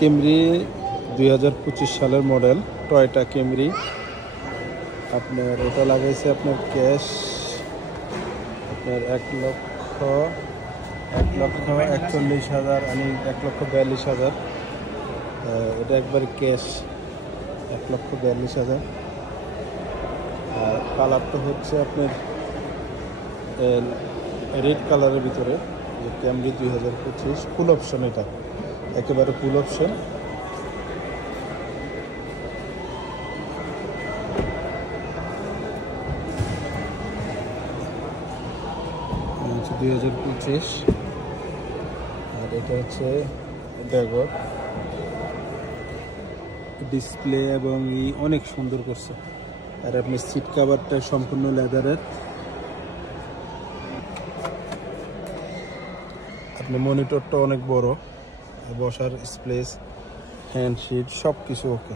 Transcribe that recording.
Camry 2025 সালের model Toyota Camry. আপনার এটা লাগাইছে আপনার ক্যাশ আপনার 1,41,000 আমি 1,42,000। এটা একবার ক্যাশ 1,42,000। আর কালারটা হচ্ছে আপনার রেড কালারের ভিতরে। ক্যামরি 2025 ফুল অপশন, এটা একেবারে ফুল অপশন। হচ্ছে 2025। আর এটা হচ্ছে ড্যাগর ডিসপ্লে এবং অনেক সুন্দর করছে। আর আপনার সিট কাভারটা সম্পূর্ণ লেদারের। আপনার মনিটরটা অনেক বড়, বসার স্পেস, হ্যান্ডশিট সব কিছু ওকে।